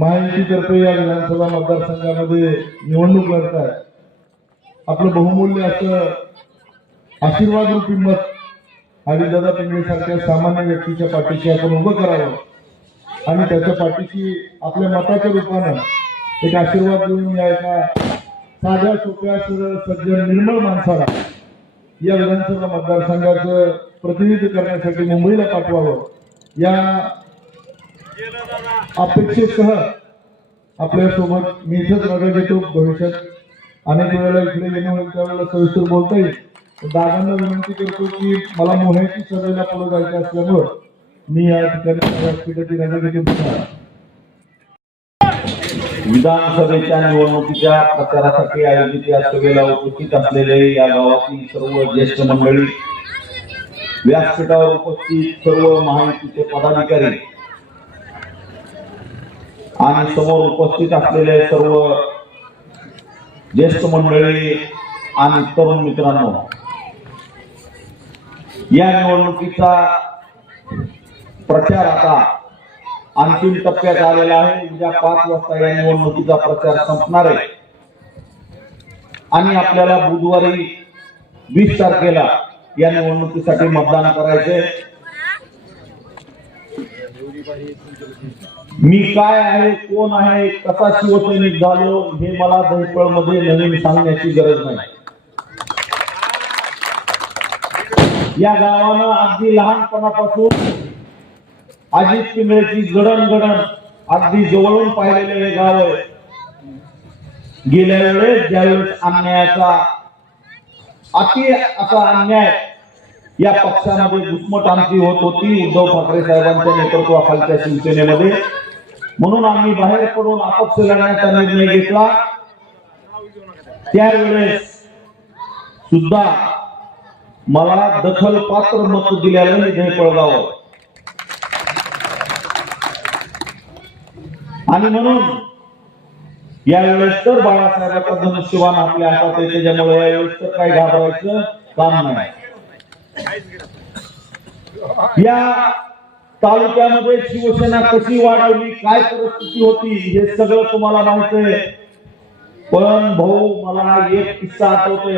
महायुतीतर्फे या विधानसभा मतदारसंघामध्ये निवडणूक लढत आहे आपलं बहुमूल्य असं आशीर्वाद रूपी मत हरिदादा पिंगळे सारख्या सामान्य व्यक्तीच्या पाठीशी आपण उभं करावं. आणि त्याच्या पाठीशी आपल्या मताच्या रूपानं एक आशीर्वाद देऊन या एका साध्या सोप्या सरळ सज्जन निर्मळ माणसाला या विधानसभा मतदारसंघाचं प्रतिनिधित्व करण्यासाठी मुंबईला पाठवावं. या अपेक्षेसह आपल्यासोबत मी इथंच रजा घेतो भविष्यात. अनेक वेळेला इकडे येणं होईल त्यावेळेला सविस्तर बोलता येईल. दादांना विनंती करतो की मला मोह्याची सभेला पुढे जायचं असल्यामुळं मी या ठिकाणी व्यासपीठाची रजा घेतो विधानसभेच्या निवडणुकीच्या प्रचारासाठी आयोजित या सभेला उपस्थित असलेले या गावातील सर्व ज्येष्ठ मंडळी व्यासपीठावर उपस्थित सर्व महायुतीचे पदाधिकारी आणि समोर उपस्थित असलेले सर्व ज्येष्ठ मंडळी आणि तरुण मित्रांनो या निवडणुकीचा प्रचार आता अंतिम टप्प्यात आलेला आहे. उद्या पाच वाजता या निवडणुकीचा प्रचार संपणार आहे. आणि आपल्याला बुधवारी वीस तारखेला या निवडणुकीसाठी मतदान करायचे मी काय आहे कोण आहे कसा शिवसैनिक झालो हे मला दहिपळमध्ये नवीन सांगण्याची गरज नाही. या गावानं अगदी लहानपणापासून अजित पिंगळेची गडण अगदी जवळून पाहिलेले हे गाव आहे. गेल्या वेळेस ज्यावेळेस अन्यायाचा अति असा अन्याय या पक्षामध्ये घुसमट आमची होत होती उद्धव ठाकरे साहेबांच्या नेतृत्वाखालच्या शिवसेनेमध्ये. म्हणून आम्ही बाहेर पडून अपक्ष लढण्याचा निर्णय घेतला. त्यावेळेस सुद्धा मला दखल पात्र मत दिल्यानं निधय पळगाव आणि म्हणून यावेळेस तर बाळासाहेबांचा धनुष्यवान आपल्या हातात आहे त्याच्यामुळे यावेळेस तर काही घाबरायचं काम नाही. या तालुक्यामध्ये शिवसेना कशी वाढवली काय परिस्थिती होती हे सगळं तुम्हाला माहीत पण भाऊ मला एक किस्सा आठवतोय.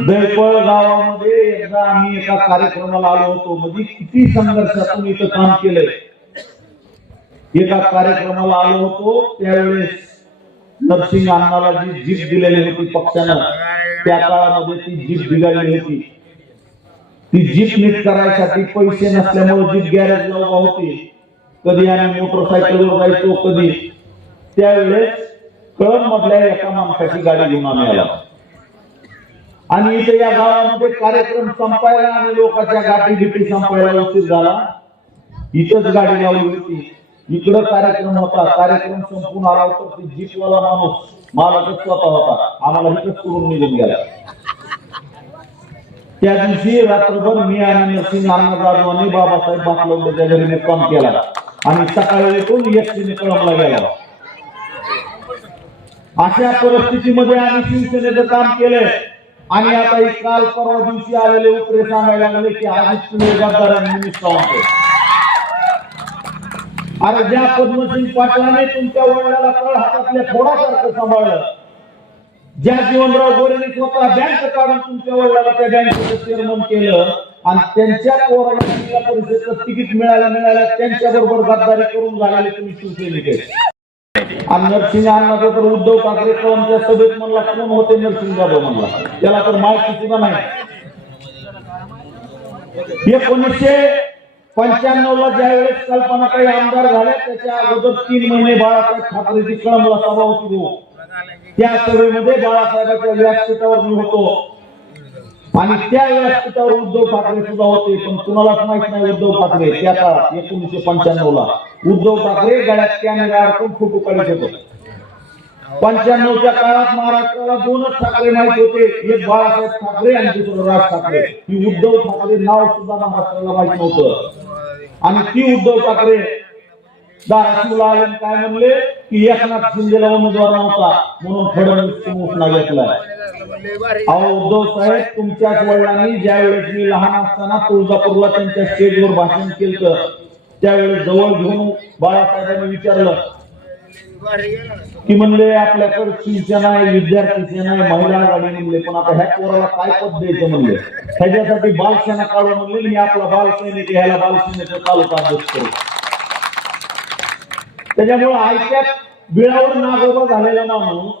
दैपळ गावामध्ये एकदा आम्ही एका कार्यक्रमाला आलो होतो. म्हणजे किती संघर्षातून इथं काम केलंय. एका कार्यक्रमाला आलो होतो. त्यावेळेस नरसिंग अण्णाला जी जीप दिलेली होती पक्षानं त्या काळामध्ये ती जीप दिलेली होती. ती जीप नीट करायसाठी पैसे नसल्यामुळे जीप गॅरेजला उभा होती. कधी आम्ही मोटरसायकलवर जायचो कधी. त्यावेळेस कळम मधल्या एका माणसाची गाडी घेऊन आम्ही आला. आणि इथे या गावामध्ये कार्यक्रम संपायला आणि लोकांच्या गाठी गिटी संपायला उशीर झाला. इथंच गाडी लावली होती. इकडं कार्यक्रम होता. कार्यक्रम संपून आला होता. जीपवाला माणूस मालकच स्वतः होता. आम्हाला इथंच करून निघून गेला. त्या दिवशी रात्रभर मी आणि नरसिंह अण्णा जाधव आणि बाबासाहेब बापलोंच्या घरीने काम केला. आणि सकाळी उठून एकटीने कळमला गेला. अशा परिस्थितीमध्ये आम्ही शिवसेनेचं काम केलंय. आणि आता ही काल परवा दिवशी आलेले उपरे सांगायला लागले की आधीच तुम्ही गद्दारांनी निष्ठावंत अरे ज्या पद्मसिंग पाटलाने तुमच्या वडिलाला कळ हातातल्या थोडासारखं सांभाळलं ज्या जीवनराव गोरेने स्वतः बँक काढून तुमच्या वडिलाला त्या बँकेचं चेअरमन केलं आणि त्यांच्या पोराला जिल्हा परिषदेचं तिकीट मिळायला मिळाल्या त्यांच्या बरोबर गद्दारी करून झालेले तुम्ही शिवसैनिक आहेत. आणि नरसिंह अण्णा तर उद्धव ठाकरे कळमच्या सभेत म्हणला कोण होते नरसिंह जाधव म्हणला त्याला तर माहिती सुद्धा नाही एकोणीसशे पंच्याण्णव ला ज्या वेळेस कल्पना काही आमदार झाल्या त्याच्या अगोदर तीन महिने बाळासाहेब ठाकरेची कळमला सभा होती भाऊ. त्या सभेमध्ये बाळासाहेबांच्या व्यासपीठावर मी होतो. आणि त्या व्यासपीठावर उद्धव ठाकरे सुद्धा होते पण कुणालाच माहीत नाही उद्धव ठाकरे. त्या काळात एकोणीसशे पंच्याण्णव ला. उद्धव ठाकरे गळ्यात कॅमेरा अडकून फोटो काढत होतो. पंच्याण्णवच्या काळात महाराष्ट्राला दोनच ठाकरे माहीत होते. एक बाळासाहेब ठाकरे आणि दुसरं राज ठाकरे. ही उद्धव ठाकरे नाव सुद्धा महाराष्ट्राला माहीत नव्हतं. आणि ती उद्धव ठाकरे धाराशिवला आले काय म्हणले? की एकनाथ शिंदेला उमेदवार नव्हता म्हणून फडणवीस घोषणा घेतलाय अहो उद्धव साहेब तुमच्याच वडिलांनी ज्यावेळेस मी लहान असताना तुळजापूरला त्यांच्या स्टेजवर भाषण केलं त्यावेळेस जवळ घेऊन बाळासाहेबांनी विचारलं की म्हणले आपल्याकडे शिवसेना आहे विद्यार्थी सेना आहे महिला आघाडी म्हणले पण आता ह्या पोराला काय पद द्यायचं म्हणले? ह्याच्यासाठी बालसेना काढून म्हणले मी आपला बालसैनिक ह्याला बालसेनेचा तालुका अध्यक्ष करू. त्याच्यामुळे आयत्यात बिळावर नागोबा झालेला माणूस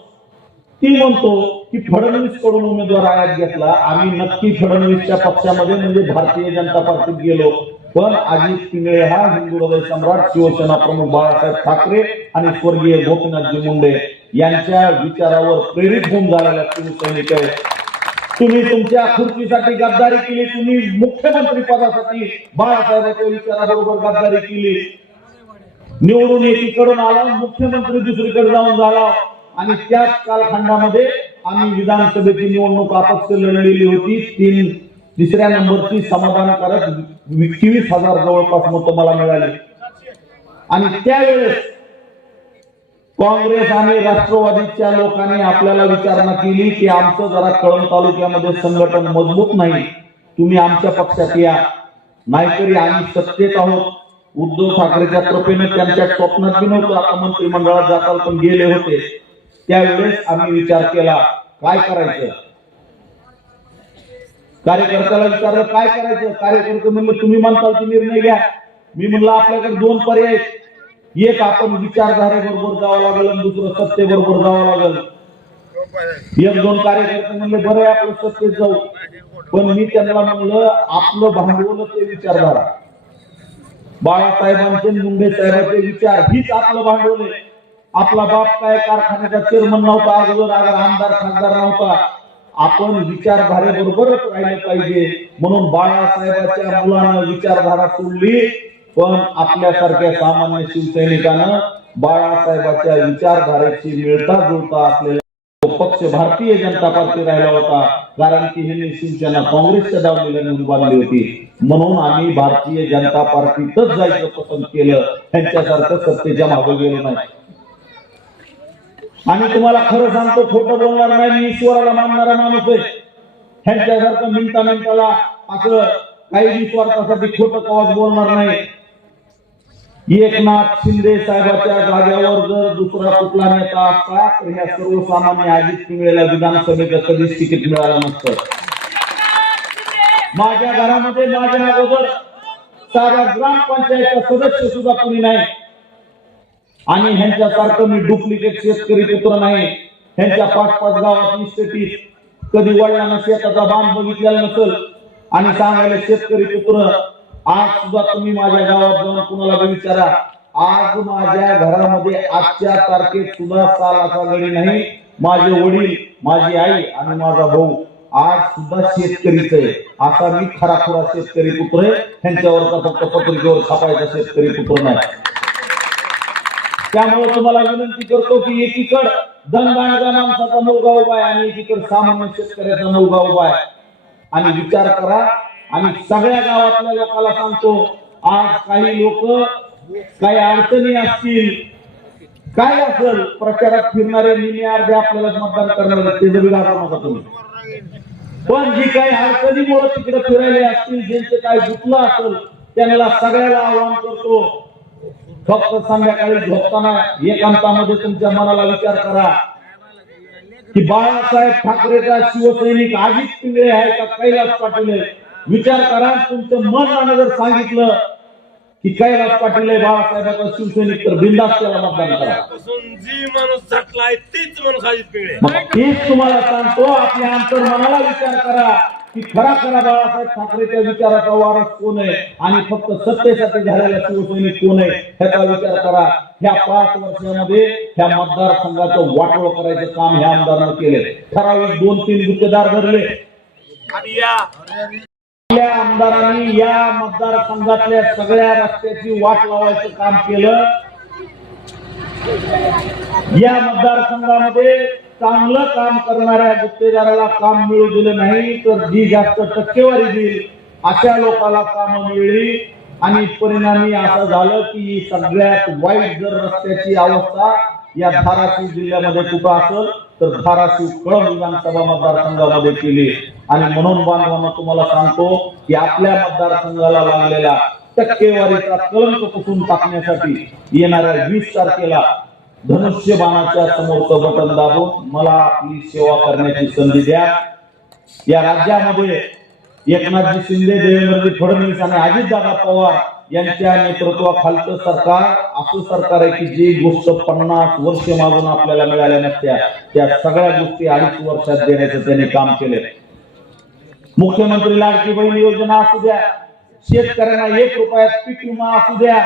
ती म्हणतो की फडणवीसकडून उमेदवार आयात घेतला. आम्ही नक्की फडणवीसच्या पक्षामध्ये म्हणजे भारतीय जनता पार्टीत गेलो. पण अजित पिंगळे हा हिंदू हृदय सम्राट शिवसेना प्रमुख बाळासाहेब ठाकरे आणि स्वर्गीय गोपीनाथजी मुंडे यांच्या विचारावर प्रेरित होऊन झालेल्या शिवसैनिक आहे तुम्ही तुमच्या खुर्चीसाठी गद्दारी केली तुम्ही मुख्यमंत्री पदासाठी बाळासाहेबांच्या विचाराबरोबर गद्दारी केली. निवडून एकीकडून आला मुख्यमंत्री दुसरीकडे जाऊन झाला. आणि त्याच कालखंडामध्ये आम्ही विधानसभेची निवडणूक अपक्ष लढलेली होती. तीन तिसऱ्या नंबरची समाधानकारक एकवीस हजार जवळपास मतं मला मिळाली. आणि त्यावेळेस काँग्रेस आणि राष्ट्रवादीच्या लोकांनी आपल्याला विचारणा केली की आमचं जरा कळंब तालुक्यामध्ये संघटन मजबूत नाही. तुम्ही आमच्या पक्षात या. नाहीतरी आम्ही सत्तेत आहोत. उद्धव ठाकरेच्या कृपेने त्यांच्या स्वप्नात बी नव्हतं आता मंत्रिमंडळात जाताल पण गेले होते. त्यावेळेस आम्ही विचार केला काय करायचं? कार्यकर्त्याला विचारलं काय करायचं? कार्यकर्ते म्हणले तुम्ही म्हणताल की निर्णय घ्या. मी म्हणलं आपल्याकडे दोन पर्याय एक आपण विचारधारेबरोबर जावं लागेल आणि दुसरं सत्तेबरोबर जावं लागेल. एक दोन कार्यकर्ते म्हणले बरं आपण सत्तेत जाऊ. पण मी त्यांना म्हणलं आपलं भांडवल ते विचारधारा. बाळासाहेबांचे मुंडे साहेबांचे विचार हीच आपलं भांडवल आहे. आपला बाप काय कारखान्याचा चेअरमन नव्हता अगोदर आगर आमदार खासदार नव्हता. आपण विचारधारेबरोबरच राहिलं पाहिजे. म्हणून बाळासाहेबांच्या मुलानं विचारधारा सोडली. पण आपल्यासारख्या सामान्य शिवसैनिकानं बाळासाहेबांच्या विचारधारेची मिळता जुळता असलेल्या पक्ष भारतीय जनता पार्टी राहिला होता. कारण की ह्यांनी शिवसेना काँग्रेसच्या दावणीला नेऊन होती. म्हणून आम्ही भारतीय जनता पार्टीतच जायचं पसंत केलं. त्यांच्यासारखं सत्तेच्या मागे गेलो नाही. आणि तुम्हाला खरं सांगतो खोटं बोलणार नाही मी ईश्वराला मानणारा माणूस आहे. ह्यांच्यासारखं मिनटा मिनटाला असं काही निस्वार्थासाठी खोटं कवाच बोलणार नाही. एकनाथ शिंदे साहेबाच्या जाग्यावर जर दुसरा कुठला नेता असता तर ह्या सर्वसामान्य अजित पिंगळेला विधानसभेचं कधीच तिकीट मिळालं नसतं. माझ्या घरामध्ये माझ्या अगोदर साधा ग्रामपंचायतचा सदस्य सुद्धा कोणी नाही. आणि ह्यांच्यासारखं मी डुप्लिकेट शेतकरी पुत्र नाही. ह्यांच्या पाच पाच गावात इस्टेटीत कधी वडिलांना शेताचा बांध बघितलेला नसेल आणि सांगायला शेतकरी पुत्र आज सुद्धा तुम्ही माझ्या गावात जाऊन कुणाला विचारा. आज माझ्या घरामध्ये आजच्या तारखेत सुद्धा सालाचा गडी नाही. माझे वडील माझी आई आणि माझा भाऊ आज सुद्धा शेतकरीच आहे. असा मी खरा खुरा शेतकरी पुत्र आहे. त्यांच्यावरचा फक्त पत्रिकेवर छापायचा शेतकरी पुत्र नाही. त्यामुळे तुम्हाला विनंती करतो की एकीकड दंगाणगा माणसाचा मुलगा उभा आहे आणि एकीकड सामान्य शेतकऱ्याचा मुलगा उभा आहे. आणि विचार करा आणि सगळ्या गावातल्या लोकांना सांगतो आज काही लोक काही अडचणी असतील काय असेल? प्रचारात फिरणारे निम्मे अर्धे आपल्याला मतदान करणार ते जरी दाखवा तुम्ही. पण जी काही अडचणीमुळे तिकडे फिरायले असतील ज्यांचे काय दुखलं असेल त्यांना सगळ्याला आवाहन करतो फक्त संध्याकाळी झोपताना एकांतामध्ये तुमच्या मनाला विचार करा. की बाळासाहेब ठाकरेचा शिवसैनिक अजित पिंगळे आहे का कैलास पाटील आहे? विचार करा तुमचं मन आणि जर सांगितलं की कैलास पाटील आहे बाळासाहेबाचा शिवसैनिक तर बिंदास त्याला मतदान करा. जी माणूस झटलाय तीच माणूस अजित पिंगळे मग तेच तुम्हाला सांगतो आपल्या अंतर्मनाला विचार करा की खरा खरा बाळासाहेब ठाकरेच्या विचाराचा वारस कोण आहे आणि फक्त सत्तेसाठी झालेला शिवसैनिक कोण आहे ह्याचा विचार करा. ह्या पाच वर्षामध्ये ह्या मतदारसंघाचं वाटोळ करायचं काम ह्या आमदारानं केले ठराविक दोन तीन गुत्तेदार धरले. आणि या आपल्या आमदारांनी या मतदारसंघातल्या सगळ्या रस्त्याची वाट लावायचं काम केलं. या मतदारसंघामध्ये चांगलं काम करणाऱ्या गुत्तेदाराला काम मिळू दिलं नाही तर जी जास्त टक्केवारी देईल अशा लोकांना काम मिळली. आणि परिणामी असं झालं की सगळ्यात वाईट जर रस्त्याची अवस्था या धाराशिव जिल्ह्यामध्ये कुठं असेल तर धाराशिव कळंब विधानसभा मतदारसंघामध्ये केली. आणि म्हणून बांधवांना तुम्हाला सांगतो की आपल्या मतदारसंघाला लागलेला टक्केवारीचा कलंक पुसून टाकण्यासाठी येणाऱ्या वीस तारखेला धनुष्यबाणाच्या समोरचं बटन दाबून मला आपली सेवा करण्याची संधी द्या. या राज्यामध्ये एकनाथजी शिंदे देवेंद्रजी फडणवीस आणि अजितदादा पवार यांच्या नेतृत्वाखालचं सरकार असं सरकार आहे की जी गोष्ट पन्नास वर्ष मागून आपल्याला मिळाल्या नसत्या त्या सगळ्या गोष्टी अडीच वर्षात देण्याचं त्यांनी काम केले मुख्यमंत्री लाडकी बहीण योजना असू द्या शेतकऱ्यांना एक रुपयात पीक विमा असू द्या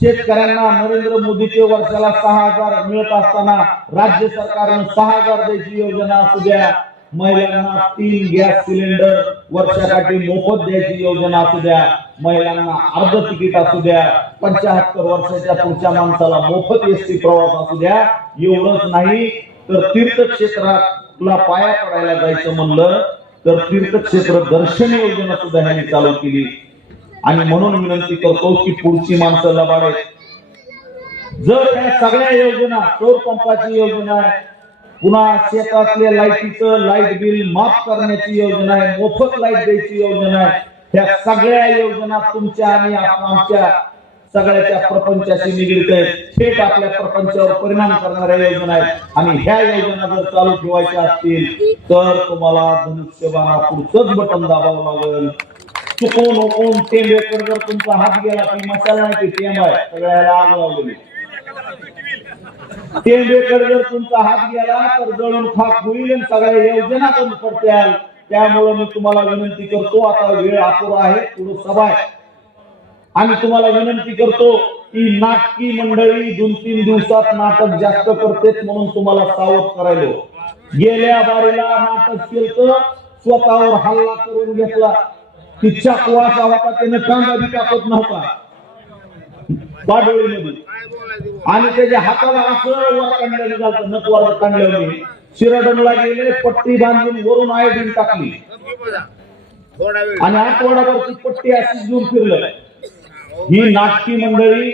शेतकऱ्यांना नरेंद्र मोदीचे वर्षाला सहा हजार मिळत असताना राज्य सरकारनं सहा हजार द्यायची योजना असू द्या महिलांना तीन गॅस सिलेंडर वर्षाकाठी मोफत द्यायची योजना असू द्या महिलांना अर्ध तिकीट असू द्या पंचाहत्तर वर्षाच्या पुढच्या माणसाला मोफत एसटी प्रवास असू द्या एवढंच नाही. तर तीर्थक्षेत्राला पाया पडायला जायचं म्हणलं तर तीर्थक्षेत्र दर्शन योजना सुद्धा ह्यांनी चालू केली. आणि म्हणून विनंती करतो की पुढची माणसं लबाड जर त्या सगळ्या योजना सौर पंपाची योजना आहे पुन्हा शेतातल्या लाईटीचं लाइट बिल माफ करण्याची योजना आहे मोफत लाइट द्यायची योजना आहे. ह्या सगळ्या योजना तुमच्या आणि आमच्या सगळ्याच्या प्रपंचाशी निगडीत आहेत. थेट आपल्या प्रपंचावर परिणाम करणाऱ्या योजना आहेत. आणि ह्या योजना जर चालू ठेवायच्या असतील तर तुम्हाला धनुष्यबाणा पुढचंच बटन दाबावं लागेल. चुकून ओकून टेंबेकर जर तुमचा हात गेला की मसाला नाही ती टेंब आहे. सगळ्याला आग लावलेली टेंबेकर जर तुमचा हात गेला तर जळून खाक होईल आणि सगळ्या योजना कमी पडत्याल. त्यामुळे मी तुम्हाला विनंती करतो आता वेळ आतुर आहे पुढे सभा आहे. आणि तुम्हाला विनंती करतो की नाटकी मंडळी दोन तीन दिवसात नाटक जास्त करतेत म्हणून तुम्हाला सावध करायलो. गेल्या बारीला नाटक केलं स्वतःवर हल्ला करून घेतला. तिच्या चाकू होता त्याने कांदा बी टाकत नव्हता. बाडोळीमध्ये आणि त्याच्या हाताला असं वर काढलेलं जातं नक वर काढल्यावर शिरडणला गेले पट्टी बांधून वरून आयोडीन टाकली. आणि आठवड्यावरची पट्टी अशीच घेऊन फिरलं. ही नाटकी मंडळी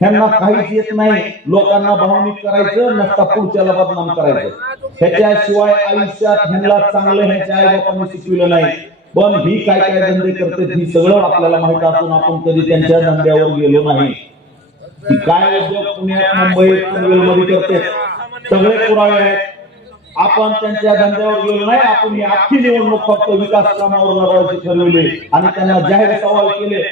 त्यांना काहीच येत नाही. लोकांना भावनिक करायचं नसता पुढच्याला बदनाम करायचं. ह्याच्याशिवाय आयुष्यात ह्यांना चांगलं ह्याच्या आई बापांनी शिकविलं नाही. पण ही काय काय धंदे करते ही सगळं आपल्याला माहीत असून आपण कधी त्यांच्या धंद्यावर गेलो नाही. की काय उद्योग पुण्यात मुंबईत पनवेलमध्ये करते. सगळे पुरावे आहेत. आपण त्यांच्या धंद्यावर गेलो नाही. आपण ही अख्खी निवडणूक फक्त विकास कामावर लढवायची ठरवली. आणि त्यांना जाहीर सवाल केले.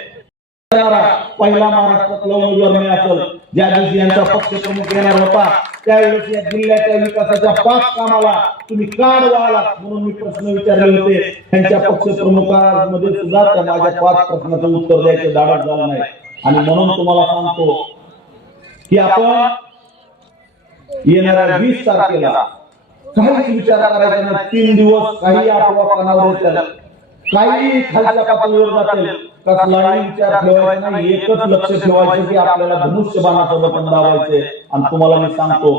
पहिला महाराष्ट्रातला उमेदवार मी असेल ज्या दिवशी यांचा पक्ष प्रमुख येणार होता त्यावेळेस या जिल्ह्याच्या विकासाच्या पाच कामाला तुम्ही का आलात म्हणून मी प्रश्न विचारले होते. त्यांच्या पक्ष प्रमुखांमध्ये सुद्धा त्या माझ्या पाच प्रश्नाचं उत्तर द्यायचं धाडस झालं नाही. आणि म्हणून तुम्हाला सांगतो की आपण येणाऱ्या वीस तारखेला काहीच विचार करायचा नाही. तीन दिवस काही अफवा कानावर काही खालच्या पातळीवर जातील. कसलाही विचार ठेवायचा नाही. एकच लक्ष ठेवायचं की आपल्याला धनुष्यबाणाचं बटन दाबायचे आणि तुम्हाला मी सांगतो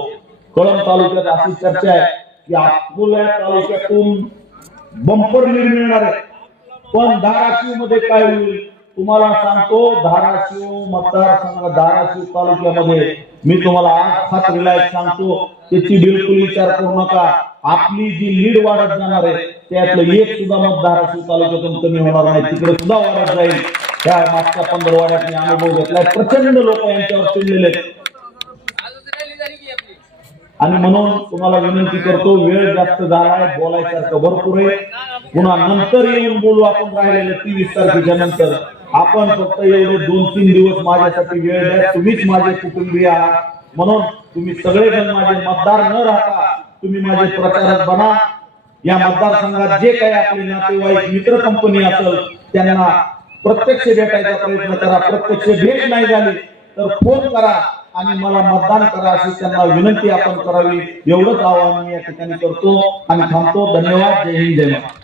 कळम तालुक्यात अशी चर्चा आहे की अकोला तालुक्यातून बंपर निर्मिळणार आहे पण धाराशिवमध्ये काय होईल? तुम्हाला सांगतो धाराशिव मतदारसंघ धाराशिव तालुक्यामध्ये. मी तुम्हाला आज खात्रीला सांगतो त्याची बिलकुल विचार करू नका. आपली जी लीड वाढत जाणार आहे त्यातलं एक सुद्धा मत धाराशिव तालुक्यातून कमी होणार नाही. तिकडे सुद्धा वाढत जाईल. त्या मागच्या पंधरा वाड्यात मी अनुभव घेतलाय. प्रचंड लोक यांच्यावर चिडलेले आणि म्हणून तुम्हाला विनंती करतो वेळ जास्त झालाय बोलायसारखं भरपूर आहे. पुन्हा नंतर येऊन बोलू आपण राहिलेलं तेवीस तारखेच्या नंतर. आपण फक्त एवढे दोन तीन दिवस माझ्यासाठी वेळ द्या. तुम्हीच माझे कुटुंबीय आहात. म्हणून तुम्ही सगळेजण माझे मतदार न राहता तुम्ही माझे प्रचारक बना. या मतदारसंघात जे काही आपले नातेवाईक मित्र कंपनी असेल त्यांना प्रत्यक्ष भेटायचा प्रयत्न करा. प्रत्यक्ष भेट नाही झाली तर फोन करा आणि मला मतदान करा अशी त्यांना विनंती आपण करावी. एवढंच आवाहन मी या ठिकाणी करतो आणि थांबतो. धन्यवाद. जय हिंद जय महाराष्ट्र.